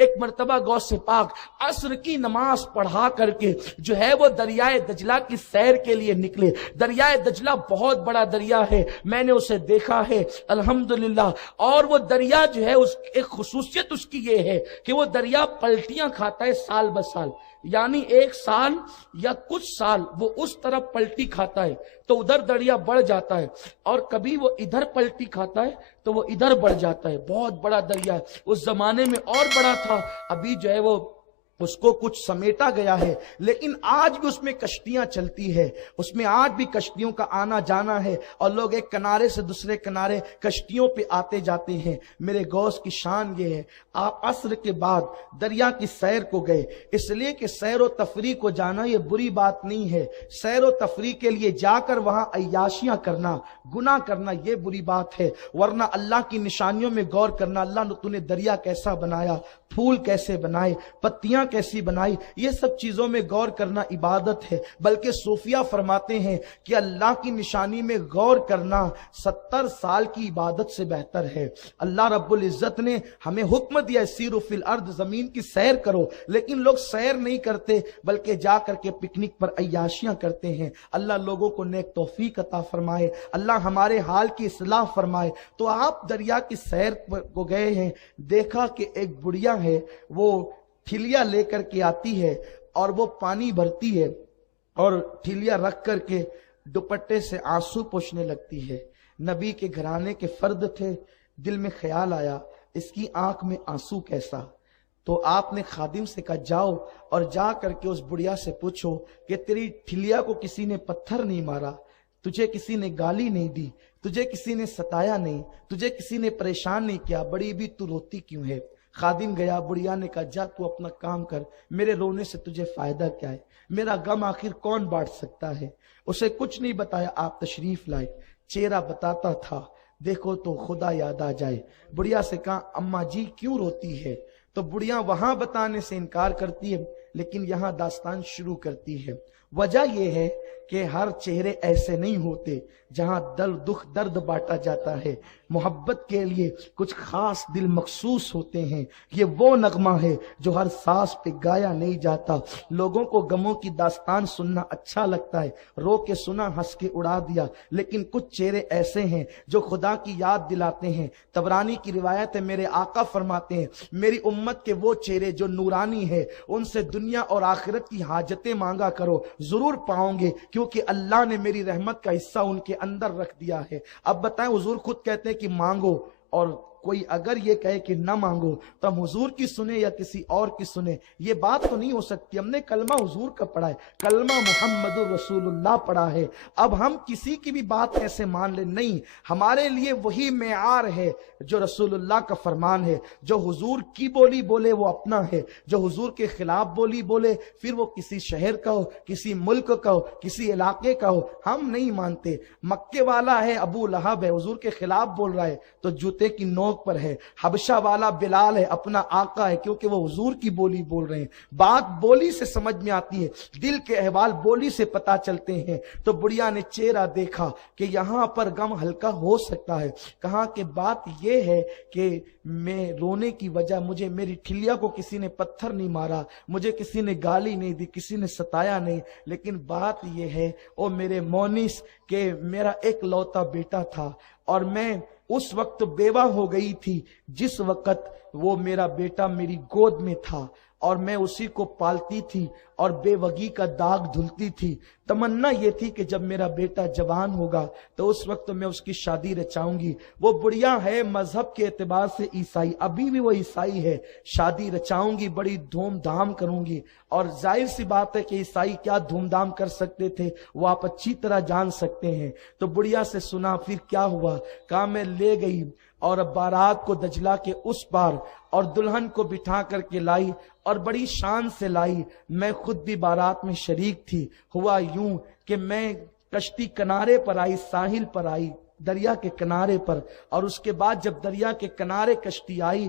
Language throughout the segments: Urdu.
ایک مرتبہ غوث پاک عصر کی نماز پڑھا کر کے جو ہے وہ دریائے دجلہ کی سیر کے لیے نکلے. دریائے دجلہ بہت بڑا دریا ہے، میں نے اسے دیکھا ہے الحمدللہ. اور وہ دریا جو ہے اس ایک خصوصیت اس کی یہ ہے کہ وہ دریا پلٹیاں کھاتا ہے سال بسال، یعنی ایک سال یا کچھ سال وہ اس طرف پلٹی کھاتا ہے تو ادھر دریا بڑھ جاتا ہے، اور کبھی وہ ادھر پلٹی کھاتا ہے تو وہ ادھر بڑھ جاتا ہے. بہت بڑا دریا ہے، اس زمانے میں اور بڑا تھا، ابھی جو ہے وہ اس کو کچھ سمیٹا گیا ہے، لیکن آج بھی اس میں کشتیاں چلتی ہے، اس میں آج بھی کشتیوں کا آنا جانا ہے، اور لوگ ایک کنارے سے دوسرے کنارے کشتیوں پہ آتے جاتے ہیں. میرے غوث کی شان یہ ہے، آپ عصر کے بعد دریا کی سیر کو گئے، اس لیے کہ سیر و تفریح کو جانا یہ بری بات نہیں ہے. سیر و تفریح کے لیے جا کر وہاں عیاشیاں کرنا، گناہ کرنا یہ بری بات ہے. ورنہ اللہ کی نشانیوں میں غور کرنا، اللہ نے تو نے دریا کیسا بنایا، پھول کیسے بنائے، پتیاں کیسی بنائی، یہ سب چیزوں میں غور کرنا عبادت ہے. بلکہ صوفیہ فرماتے ہیں کہ اللہ کی نشانی میں غور کرنا 70 سال کی عبادت سے بہتر ہے. اللہ رب العزت نے ہمیں حکم دیا سیروا فی الارض، زمین کی سیر کرو، لیکن لوگ سیر نہیں کرتے بلکہ جا کر کے پکنک پر عیاشیاں کرتے ہیں. اللہ لوگوں کو نیک توفیق عطا فرمائے، اللہ ہمارے حال کی اصلاح فرمائے. تو آپ دریا کی سیر کو گئے ہیں، دیکھا کہ ایک بڑھیا ہے وہ ٹھلیا لے کر کے آتی ہے اور وہ پانی بھرتی ہے اور ٹھلیا رکھ کر کے دوپٹے سے آنسو پوچھنے لگتی ہے. نبی کے گھرانے کے فرد تھے، دل میں خیال آیا اس کی آنکھ میں آنسو کیسا. تو آپ نے خادم سے کہا جاؤ اور جا کر کے اس بڑھیا سے پوچھو کہ تیری ٹھلیا کو کسی نے پتھر نہیں مارا، تجھے کسی نے گالی نہیں دی، تجھے کسی نے ستایا نہیں، تجھے کسی نے پریشان نہیں کیا، بڑی بھی تو روتی کیوں ہے. خادم گیا، بڑھیا نے کہا جا تو اپنا کام کر، میرے رونے سے تجھے فائدہ کیا ہے، میرا غم آخر کون بانٹ سکتا ہے. اسے کچھ نہیں بتایا. آپ تشریف لائے، چہرہ بتاتا تھا، دیکھو تو خدا یاد آ جائے. بڑھیا سے کہا اماں جی کیوں روتی ہے؟ تو بڑھیا وہاں بتانے سے انکار کرتی ہے لیکن یہاں داستان شروع کرتی ہے. وجہ یہ ہے کہ ہر چہرے ایسے نہیں ہوتے جہاں دکھ درد بانٹا جاتا ہے. محبت کے لیے کچھ خاص دل مخصوص ہوتے ہیں. یہ وہ نغمہ ہے جو ہر سانس پہ گایا نہیں جاتا. لوگوں کو غموں کی داستان سننا اچھا لگتا ہے، رو کے سنا، ہنس کے اڑا دیا. لیکن کچھ چہرے ایسے ہیں جو خدا کی یاد دلاتے ہیں. طبرانی کی روایت ہے، میرے آقا فرماتے ہیں میری امت کے وہ چہرے جو نورانی ہے ان سے دنیا اور آخرت کی حاجتیں مانگا کرو، ضرور پاؤں گے، کیونکہ اللہ نے میری رحمت کا حصہ ان کے اندر رکھ دیا ہے. اب بتائیں، حضور خود کہتے ہیں کہ مانگو، اور کوئی اگر یہ کہے کہ نہ مانگو تو ہم حضور کی سنیں یا کسی اور کی سنیں؟ یہ بات تو نہیں ہو سکتی. ہم نے کلمہ حضور کا پڑھا ہے، کلمہ محمد رسول اللہ پڑھا ہے. اب ہم کسی کی بھی بات ایسے مان لیں؟ نہیں. ہمارے لیے وہی معیار ہے جو رسول اللہ کا فرمان ہے. جو حضور کی بولی بولے وہ اپنا ہے، جو حضور کے خلاف بولی بولے پھر وہ کسی شہر کا ہو، کسی ملک کا ہو، کسی علاقے کا ہو، ہم نہیں مانتے. مکے والا ہے ابو لہب ہے، حضور کے خلاف بول رہا ہے تو جوتے کی نوک پر ہے. حبشہ والا بلال ہے، اپنا آقا ہے کیونکہ وہ حضور کی بولی بول رہے ہیں. بات بولی سے سمجھ میں آتی ہے، دل کے احوال بولی سے پتا چلتے ہیں. تو بڑھیا نے چہرہ دیکھا کہ یہاں پر غم ہلکا ہو سکتا ہے. کہا کہ بات یہ ہے کہ میں رونے کی وجہ، مجھے میری ٹھلیا کو کسی نے پتھر نہیں مارا، مجھے کسی نے گالی نہیں دی، کسی نے ستایا نہیں، لیکن بات یہ ہے او میرے مونس کہ میرا ایک لوتا بیٹا تھا اور میں اس وقت بیوہ ہو گئی تھی جس وقت وہ میرا بیٹا میری گود میں تھا، اور میں اسی کو پالتی تھی اور بے وگی کا داغ دھلتی تھی. تمنا یہ تھی کہ جب میرا بیٹا جوان ہوگا تو اس وقت میں اس کی شادی رچاؤں گی. وہ بڑھیا ہے مذہب کے اعتبار سے عیسائی، ابھی بھی وہ عیسائی ہے. شادی رچاؤں گی، بڑی دھوم دھام کروں گی. اور ظاہر سی بات ہے کہ عیسائی کیا دھوم دھام کر سکتے تھے وہ آپ اچھی طرح جان سکتے ہیں. تو بڑھیا سے سنا پھر کیا ہوا. کہا میں لے گئی اور بارات کو دجلہ کے اس پار اور دلہن کو بٹھا کر کے لائی اور بڑی شان سے لائی. میں خود بھی بارات میں شریک تھی. ہوا یوں کہ میں کشتی کنارے پر آئی، ساحل پر آئی، دریا کے کنارے پر، اور اس کے بعد جب دریا کے کنارے کشتی آئی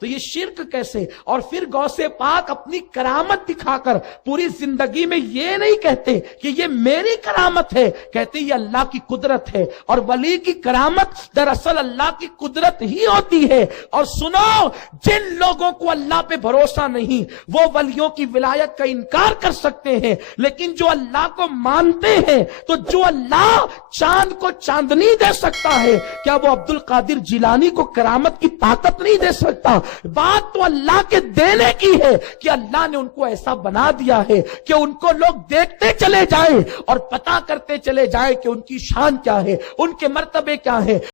تو یہ شرک کیسے؟ اور پھر غوث پاک اپنی کرامت دکھا کر پوری زندگی میں یہ نہیں کہتے کہ یہ میری کرامت ہے، کہتے یہ اللہ کی قدرت ہے، اور ولی کی کرامت دراصل اللہ کی قدرت ہی ہوتی ہے۔ اور سنو، جن لوگوں کو اللہ پہ بھروسہ نہیں وہ ولیوں کی ولایت کا انکار کر سکتے ہیں، لیکن جو اللہ کو مانتے ہیں، تو جو اللہ چاند کو چاندنی دے سکتا ہے، کیا وہ عبد القادر جیلانی کو کرامت کی طاقت نہیں دے سکتا؟ بات تو اللہ کے دینے کی ہے کہ اللہ نے ان کو ایسا بنا دیا ہے کہ ان کو لوگ دیکھتے چلے جائیں اور پتہ کرتے چلے جائیں کہ ان کی شان کیا ہے، ان کے مرتبے کیا ہے۔